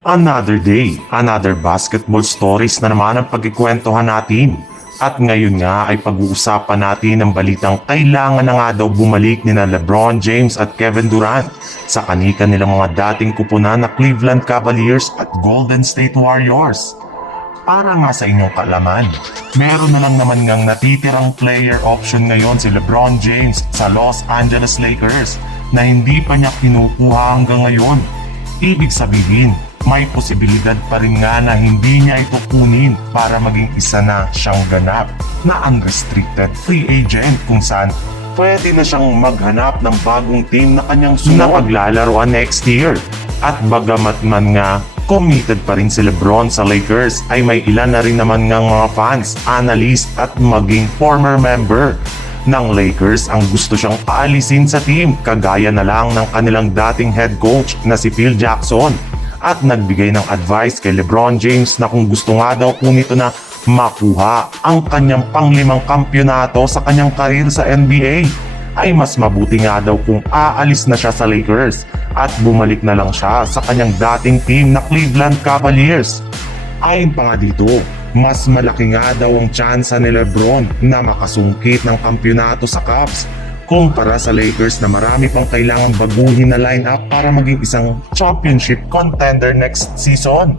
Another day, another basketball stories na naman ang pagkikwentuhan natin. At ngayon nga ay pag-uusapan natin ang balitang kailangan na nga daw bumalik ni LeBron James at Kevin Durant sa kanika nilang mga dating kupunan na Cleveland Cavaliers at Golden State Warriors. Para nga sa inyong kaalaman, meron na lang naman ngang natitirang player option ngayon si LeBron James sa Los Angeles Lakers na hindi pa niya kinukuha hanggang ngayon. Ibig sabihin, may posibilidad pa rin nga na hindi niya ito kunin para maging isa na siyang ganap na unrestricted free agent kung saan pwede na siyang maghanap ng bagong team na kanyang sunod na paglalaroan next year. At bagamat man nga committed pa rin si LeBron sa Lakers ay may ilan na rin naman ngang mga fans, analyst at maging former member ng Lakers ang gusto siyang paalisin sa team kagaya na lang ng kanilang dating head coach na si Phil Jackson. At nagbigay ng advice kay LeBron James na kung gusto nga daw po nito na makuha ang kanyang pang-5 kampyonato sa kanyang karir sa NBA, ay mas mabuti nga daw kung aalis na siya sa Lakers at bumalik na lang siya sa kanyang dating team na Cleveland Cavaliers. Ayon pa nga dito, mas malaki nga daw ang tsansa ni LeBron na makasungkit ng kampyonato sa Cavs kumpara sa Lakers na marami pang kailangang baguhin na lineup para maging isang championship contender next season.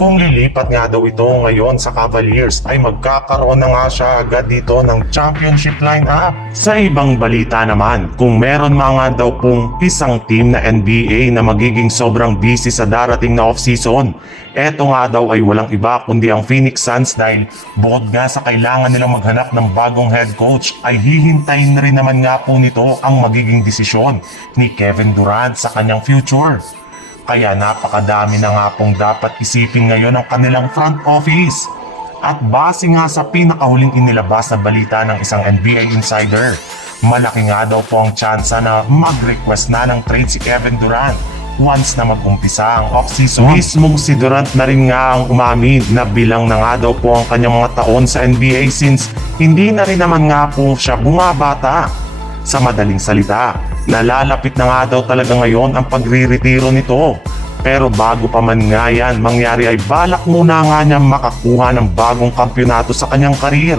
Kung lilipat nga daw ito ngayon sa Cavaliers ay magkakaroon na nga siya agad dito ng championship lineup. Sa ibang balita naman, kung meron mga daw pong isang team na NBA na magiging sobrang busy sa darating na off-season, eto nga daw ay walang iba kundi ang Phoenix Suns dahil bukod nga sa kailangan nilang maghanap ng bagong head coach ay hihintayin na rin naman nga po nito ang magiging desisyon ni Kevin Durant sa kanyang future. Kaya napakadami na nga pong dapat isipin ngayon ng kanilang front office. At base nga sa pinakahuling inilabas na balita ng isang NBA insider, malaki nga daw po ang tsansa na mag-request na ng trade si Kevin Durant once na mag-umpisa ang off-season. Mismong si Durant na rin nga ang umamin na bilang na nga daw po ang kanyang mga taon sa NBA since hindi na rin naman nga po siya bumabata. Sa madaling salita, nalalapit na nga daw talaga ngayon ang pagre-retiro nito. Pero bago pa man nga yan mangyari ay balak muna nga niya makakuha ng bagong kampyonato sa kanyang karir.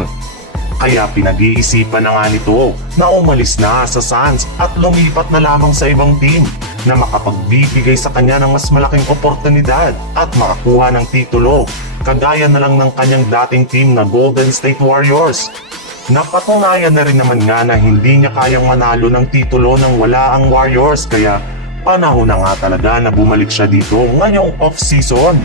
Kaya pinag-iisipan na nga nito na umalis na sa Suns at lumipat na lamang sa ibang team na makapagbibigay sa kanya ng mas malaking oportunidad at makakuha ng titulo, kagaya na lang ng kanyang dating team na Golden State Warriors. Napatunayan na rin naman nga na hindi niya kayang manalo ng titulo nang wala ang Warriors kaya panahon na nga talaga na bumalik siya dito ngayong off-season.